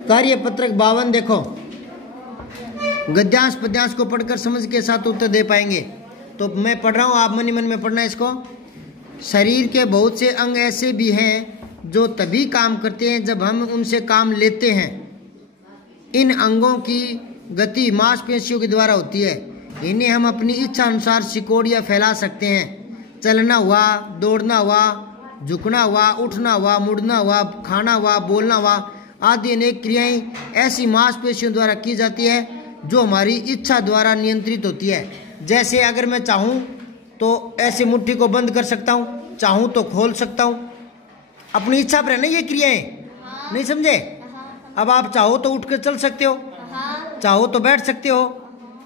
कार्य पत्रक 52 देखो, गद्यांश पद्यांश को पढ़कर समझ के साथ उत्तर दे पाएंगे। तो मैं पढ़ रहा हूँ, आप मन में पढ़ना है इसको। शरीर के बहुत से अंग ऐसे भी हैं जो तभी काम करते हैं जब हम उनसे काम लेते हैं। इन अंगों की गति मांसपेशियों के द्वारा होती है। इन्हें हम अपनी इच्छा अनुसार सिकोड़ या फैला सकते हैं। चलना हुआ, दौड़ना हुआ, झुकना हुआ, उठना हुआ, मुड़ना हुआ, खाना हुआ, बोलना हुआ आदि अनेक क्रियाएं ऐसी मांसपेशियों द्वारा की जाती है जो हमारी इच्छा द्वारा नियंत्रित होती है। जैसे अगर मैं चाहूँ तो ऐसे मुट्ठी को बंद कर सकता हूँ, चाहूँ तो खोल सकता हूँ। अपनी इच्छा पर है ना ये क्रियाएं, नहीं समझे? अब आप चाहो तो उठ कर चल सकते हो, चाहो तो बैठ सकते हो,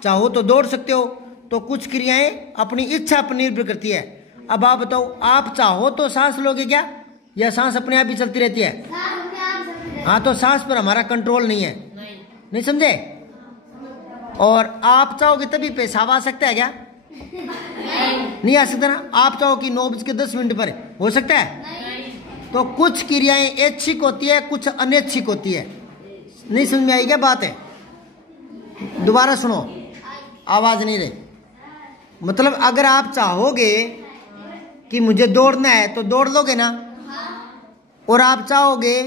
चाहो तो दौड़ सकते हो। तो कुछ क्रियाएं अपनी इच्छा पर निर्भर करती है। अब आप बताओ, आप चाहो तो सांस लोगे क्या, या सांस अपने आप ही चलती रहती है? हाँ, तो सांस पर हमारा कंट्रोल नहीं है, नहीं समझे? और आप चाहोगे तभी पेशाब आ सकता है क्या? नहीं आ सकता ना। आप चाहो कि 9:10 पर हो सकता है? तो कुछ क्रियाएं ऐच्छिक होती है, कुछ अनैच्छिक होती है। नहीं समझ में आई क्या बात है? दोबारा सुनो, आवाज नहीं रही। मतलब अगर आप चाहोगे कि मुझे दौड़ना है तो दौड़ लोगे ना, और आप चाहोगे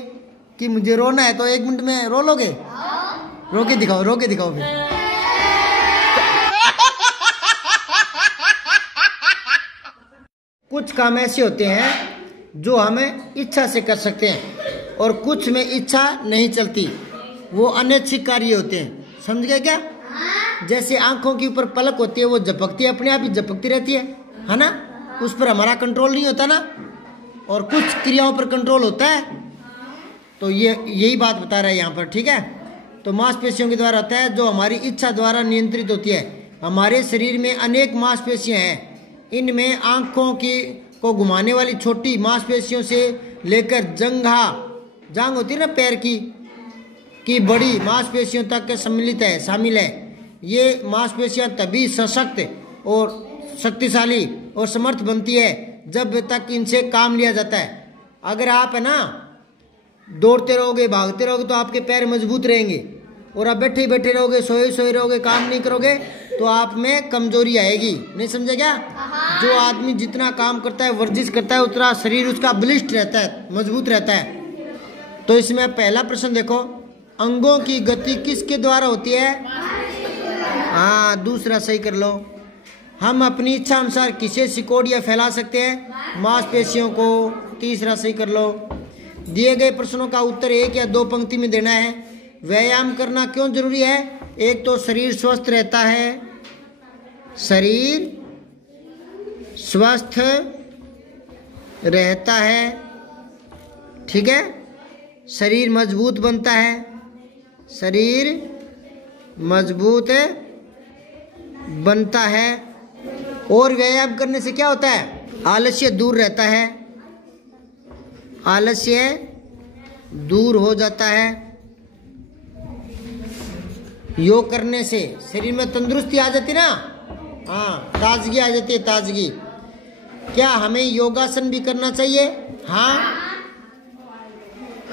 कि मुझे रोना है तो 1 मिनट में रो लोगे? रो के दिखाओ, रो के दिखाओ फिर। कुछ काम ऐसे होते हैं जो हमें इच्छा से कर सकते हैं, और कुछ में इच्छा नहीं चलती, वो अनैच्छिक कार्य होते हैं। समझ गए क्या? जैसे आंखों के ऊपर पलक होती है, वो झपकती है, अपने आप ही झपकती रहती है ना? उस पर हमारा कंट्रोल नहीं होता ना। और कुछ क्रियाओं पर कंट्रोल होता है। तो ये यही बात बता रहा है यहाँ पर, ठीक है? तो मांसपेशियों के द्वारा होता है जो हमारी इच्छा द्वारा नियंत्रित होती है। हमारे शरीर में अनेक मांसपेशियां हैं। इनमें आंखों को घुमाने वाली छोटी मांसपेशियों से लेकर जांघ होती है ना पैर की बड़ी मांसपेशियों तक शामिल है। ये मांसपेशियां तभी सशक्त और शक्तिशाली और समर्थ बनती है जब तक इनसे काम लिया जाता है। अगर आप है ना दौड़ते रहोगे, भागते रहोगे तो आपके पैर मजबूत रहेंगे, और आप बैठे बैठे रहोगे, सोए रहोगे, काम नहीं करोगे तो आप में कमजोरी आएगी। नहीं समझे क्या? जो आदमी जितना काम करता है, वर्जिश करता है, उतना शरीर उसका बलिष्ठ रहता है, मजबूत रहता है। तो इसमें पहला प्रश्न देखो, अंगों की गति किसके द्वारा होती है? हाँ, दूसरा सही कर लो। हम अपनी इच्छा अनुसार किसे सिकोड़ या फैला सकते हैं? मांसपेशियों को। तीसरा सही कर लो। दिए गए प्रश्नों का उत्तर 1 या 2 पंक्ति में देना है। व्यायाम करना क्यों जरूरी है? एक तो शरीर स्वस्थ रहता है, शरीर स्वस्थ रहता है, ठीक है? शरीर मजबूत बनता है, शरीर मजबूत बनता है। और व्यायाम करने से क्या होता है? आलस्य दूर रहता है, आलस्य दूर हो जाता है। योग करने से शरीर में तंदुरुस्ती आ जाती ना, हाँ, ताजगी आ जाती है, ताजगी। क्या हमें योगासन भी करना चाहिए?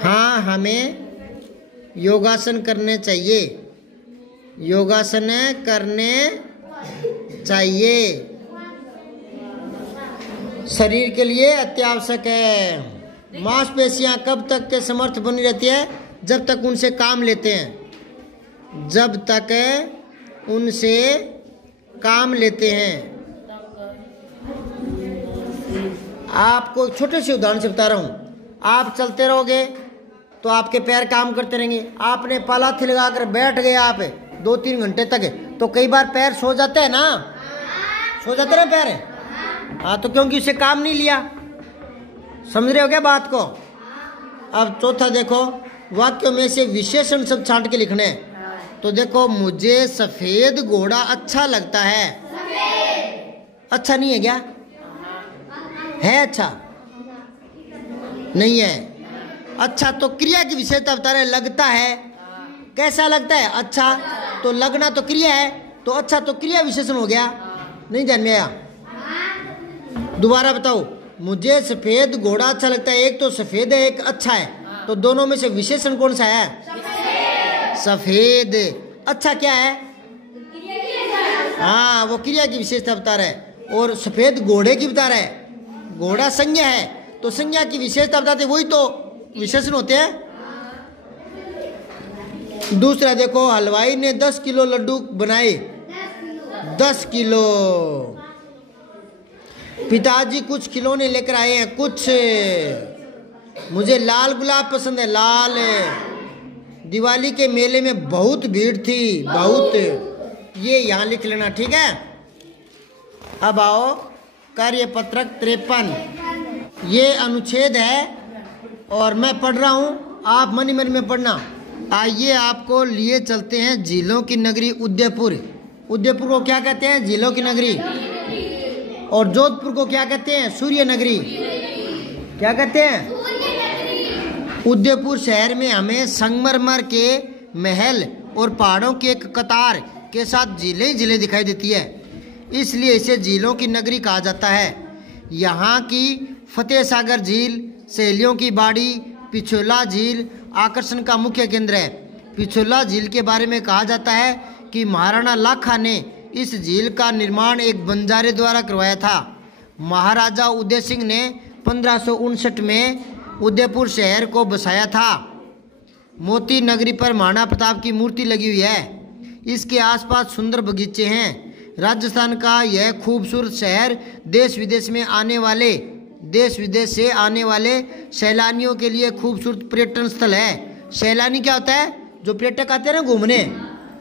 हाँ, हमें योगासन करने चाहिए, योगासन करने चाहिए, शरीर के लिए अत्यावश्यक है। मांसपेशियां कब तक के समर्थ बनी रहती है? जब तक उनसे काम लेते हैं, जब तक उनसे काम लेते हैं। आपको छोटे से उदाहरण से बता रहा हूँ। आप चलते रहोगे तो आपके पैर काम करते रहेंगे। आपने पालाथी लगाकर बैठ गए आप 2-3 घंटे तक, तो कई बार पैर सो जाते हैं ना, सो जाते ना पैर। हाँ, तो क्योंकि उसे काम नहीं लिया। समझ रहे हो क्या बात को? अब चौथा देखो, वाक्यों में से विशेषण सब छांट के लिखने हैं। तो देखो, मुझे सफेद घोड़ा अच्छा लगता है। अच्छा नहीं है क्या? है अच्छा? नहीं है। अच्छा तो क्रिया की विशेषता बता रहे, लगता है। कैसा लगता है? अच्छा। तो लगना तो क्रिया है, तो अच्छा तो क्रिया विशेषण हो गया। नहीं ध्यान में आया? दोबारा बताओ, मुझे सफेद घोड़ा अच्छा लगता है। एक तो सफेद है, एक अच्छा है, तो दोनों में से विशेषण कौन सा है? सफेद। अच्छा क्या है? हाँ, वो क्रिया की विशेषता बता रहा है। और सफेद घोड़े की बता रहा है। घोड़ा संज्ञा है, तो संज्ञा की विशेषता बताते वही तो विशेषण होते हैं। दूसरा देखो, हलवाई ने 10 किलो लड्डू बनाए। 10 किलो। पिताजी कुछ खिलौने लेकर आए हैं। कुछ। मुझे लाल गुलाब पसंद है। लाल। दिवाली के मेले में बहुत भीड़ थी। बहुत। ये यहाँ लिख लेना, ठीक है। अब आओ कार्यपत्रक 53। ये अनुच्छेद है और मैं पढ़ रहा हूँ, आप मन ही मन में पढ़ना। आइए आपको लिए चलते हैं झीलों की नगरी उदयपुर। उदयपुर को क्या कहते हैं? झीलों की नगरी। और जोधपुर को क्या कहते हैं? सूर्य नगरी। क्या कहते हैं? उदयपुर शहर में हमें संगमरमर के महल और पहाड़ों की एक कतार के साथ झीलें ही झीलें दिखाई देती है, इसलिए इसे झीलों की नगरी कहा जाता है। यहाँ की फतेह सागर झील, सहेलियों की बाड़ी, पिछोला झील आकर्षण का मुख्य केंद्र है। पिछोला झील के बारे में कहा जाता है कि महाराणा लाखा ने इस झील का निर्माण एक बंजारे द्वारा करवाया था। महाराजा उदय सिंह ने 1559 में उदयपुर शहर को बसाया था। मोती नगरी पर महाराणा प्रताप की मूर्ति लगी हुई है। इसके आसपास सुंदर बगीचे हैं। राजस्थान का यह खूबसूरत शहर देश विदेश से आने वाले सैलानियों के लिए खूबसूरत पर्यटन स्थल है। सैलानी क्या होता है? जो पर्यटक आते हैं ना घूमने,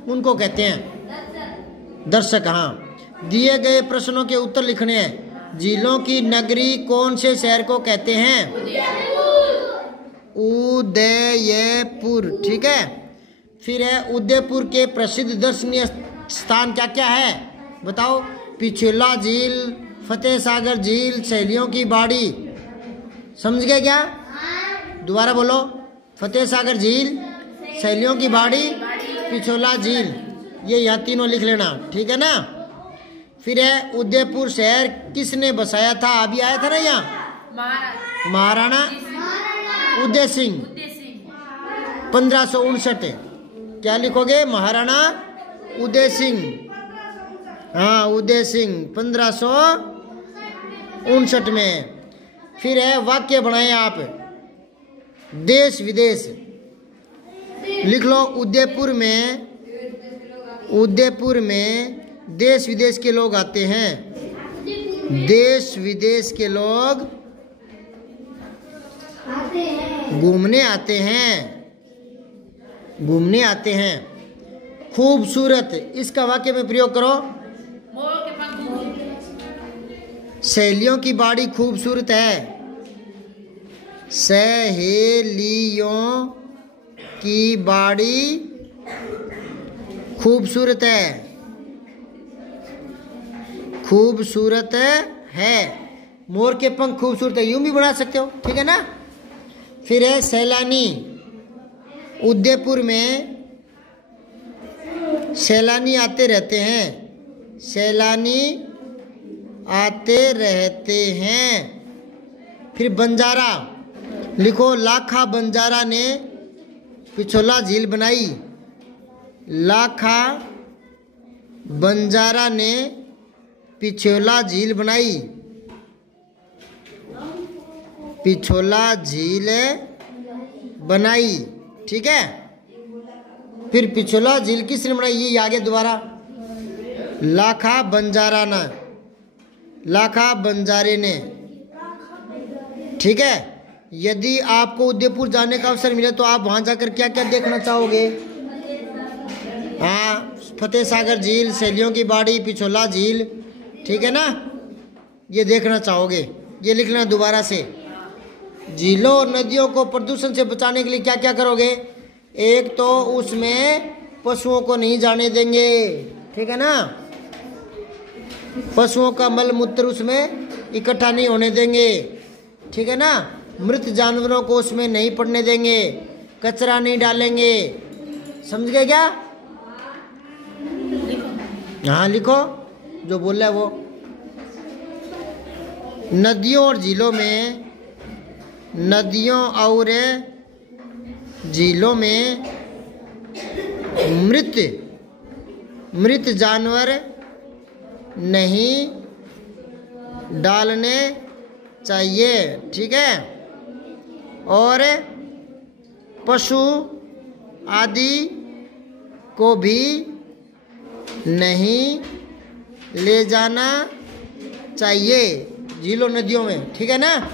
उनको कहते हैं दर्शक। हाँ, दिए गए प्रश्नों के उत्तर लिखने हैं। झीलों की नगरी कौन से शहर को कहते हैं? उदयपुर। ठीक है। फिर है उदयपुर के प्रसिद्ध दर्शनीय स्थान क्या क्या है बताओ? पिछोला झील, फतेह सागर झील, सहेलियों की बाड़ी। समझ गए क्या? दोबारा बोलो। फतेह सागर झील, सहेलियों की बाड़ी, पिछोला झील। ये यहाँ तीनों लिख लेना, ठीक है ना। फिर है उदयपुर शहर किसने बसाया था? अभी आया था ना यहाँ, महाराणा उदय सिंह। 1559। क्या लिखोगे? महाराणा उदय सिंह। हाँ, उदय सिंह 1559 में। फिर है वाक्य बनाए आप। देश विदेश लिख लो। उदयपुर में देश विदेश के लोग आते हैं। देश विदेश के लोग घूमने आते हैं। खूबसूरत, इसका वाक्य में प्रयोग करो। सहेलियों की बाड़ी खूबसूरत है। सहेलियों की बाड़ी खूबसूरत है। मोर के पंख खूबसूरत है, यूं भी बना सकते हो, ठीक है ना। फिर है सैलानी। उदयपुर में सैलानी आते रहते हैं। फिर बंजारा लिखो। लाखा बंजारा ने पिछोला झील बनाई। लाखा बंजारा ने पिछोला झील बनाई। ठीक है। फिर पिछोला झील किसने बनाई? ये आगे दोबारा। लाखा बंजारे ने। ठीक है। यदि आपको उदयपुर जाने का अवसर मिले तो आप वहां जाकर क्या क्या देखना चाहोगे? हाँ, फतेह सागर झील, सहेलियों की बाड़ी, पिछोला झील, ठीक है ना। ये देखना चाहोगे, ये लिख लेना दोबारा से। झीलों और नदियों को प्रदूषण से बचाने के लिए क्या क्या करोगे? एक तो उसमें पशुओं को नहीं जाने देंगे, ठीक है ना। पशुओं का मल मूत्र उसमें इकट्ठा नहीं होने देंगे, ठीक है ना। मृत जानवरों को उसमें नहीं पड़ने देंगे। कचरा नहीं डालेंगे। समझ गए क्या? हाँ लिखो, जो बोल रहा है वो। नदियों और झीलों में मृत जानवर नहीं डालने चाहिए, ठीक है। और पशु आदि को भी नहीं ले जाना चाहिए झीलों नदियों में, ठीक है ना।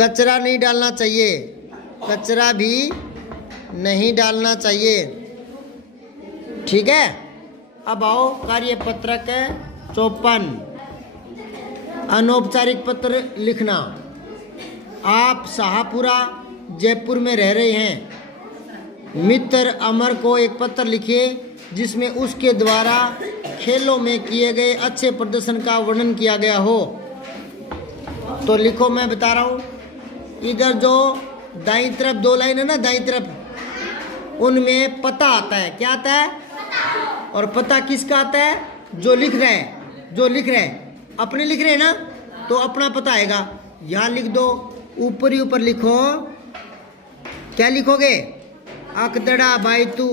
कचरा नहीं डालना चाहिए, कचरा भी नहीं डालना चाहिए, ठीक है। अब आओ कार्यपत्रक 54, अनौपचारिक पत्र लिखना। आप शाहपुरा जयपुर में रह रहे हैं। मित्र अमर को एक पत्र लिखिए जिसमें उसके द्वारा खेलों में किए गए अच्छे प्रदर्शन का वर्णन किया गया हो। तो लिखो, मैं बता रहा हूँ। इधर जो दाईं तरफ 2 लाइन है ना, दाईं तरफ, उनमें पता आता है। क्या आता है? और पता किसका आता है? जो लिख रहे हैं, जो लिख रहे हैं अपने लिख रहे हैं ना, तो अपना पता आएगा। यहाँ लिख दो, ऊपर ही ऊपर लिखो। क्या लिखोगे? अकदड़ा बाई तू,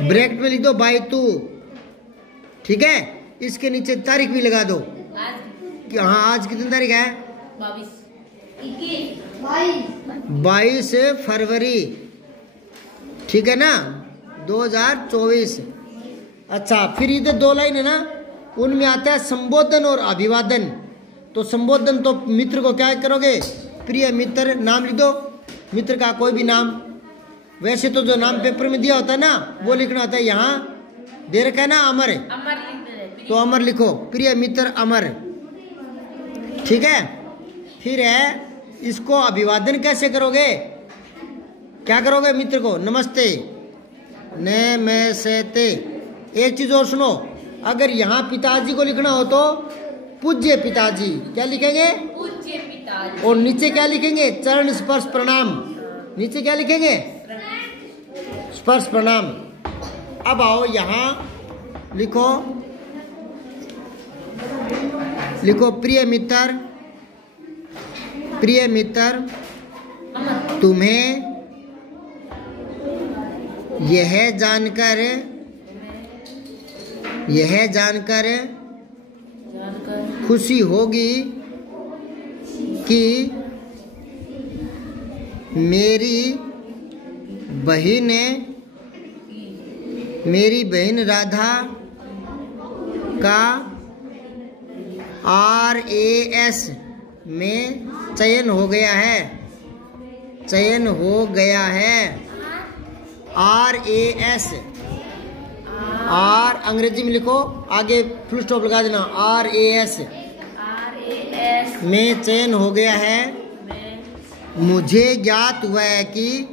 ब्रैकेट में लिख दो बाई तू, ठीक है। इसके नीचे तारीख भी लगा दो। हाँ, आज कितनी तारीख है? 22 फरवरी, ठीक है ना, 2024। अच्छा, फिर इधर 2 लाइन है ना, उनमें आता है संबोधन और अभिवादन। तो संबोधन तो मित्र को क्या करोगे? प्रिय मित्र, नाम लिख दो, मित्र का कोई भी नाम। वैसे तो जो नाम पेपर में दिया होता है ना, वो लिखना होता है। यहाँ दे रखा है ना अमर, तो अमर लिखो, प्रिय मित्र अमर, ठीक है। फिर है, इसको अभिवादन कैसे करोगे? क्या करोगे? मित्र को नमस्ते, नमस्ते। एक चीज और सुनो, अगर यहाँ पिताजी को लिखना हो तो पूज्य पिताजी, क्या लिखेंगे? पूज्य पिताजी। और नीचे क्या लिखेंगे? चरण स्पर्श प्रणाम। नीचे क्या लिखेंगे? स्पर्श प्रणाम। अब आओ यहाँ लिखो, लिखो प्रिय मित्र, प्रिय मित्र, तुम्हें यह जानकर खुशी होगी कि मेरी बहन राधा का RAS में चयन हो गया है, चयन हो गया है। RAS, R अंग्रेजी में लिखो, आगे फुल स्टॉप लगा देना। RAS में चयन हो गया है। मुझे ज्ञात हुआ है कि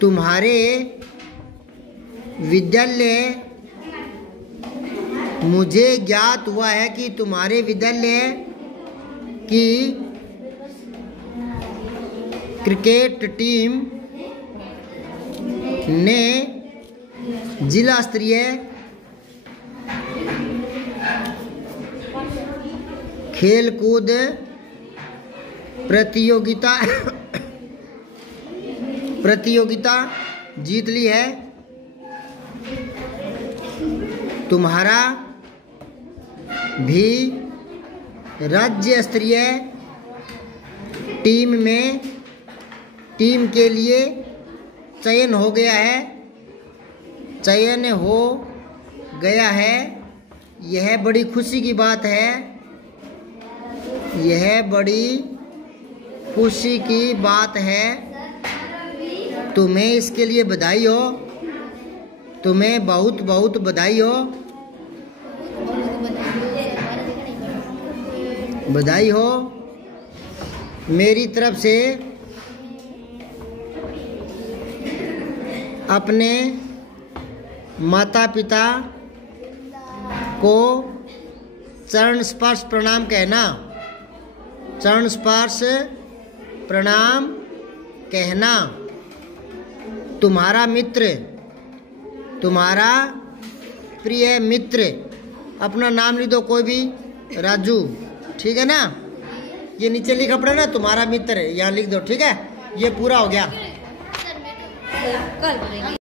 तुम्हारे विद्यालय की क्रिकेट टीम ने जिला स्तरीय खेलकूद प्रतियोगिता जीत ली है। तुम्हारा भी राज्य स्तरीय टीम के लिए चयन हो गया है। यह बड़ी खुशी की बात है। तुम्हें इसके लिए बधाई हो। तुम्हें बहुत बहुत बधाई हो। बधाई हो मेरी तरफ से। अपने माता पिता को चरण स्पर्श प्रणाम कहना। चरण स्पर्श प्रणाम कहना। तुम्हारा मित्र, तुम्हारा प्रिय मित्र, अपना नाम लिख दो कोई भी, राजू, ठीक है ना। ये नीचे लिखा पड़ा ना तुम्हारा मित्र है, यहाँ लिख दो, ठीक है। ये पूरा हो गया।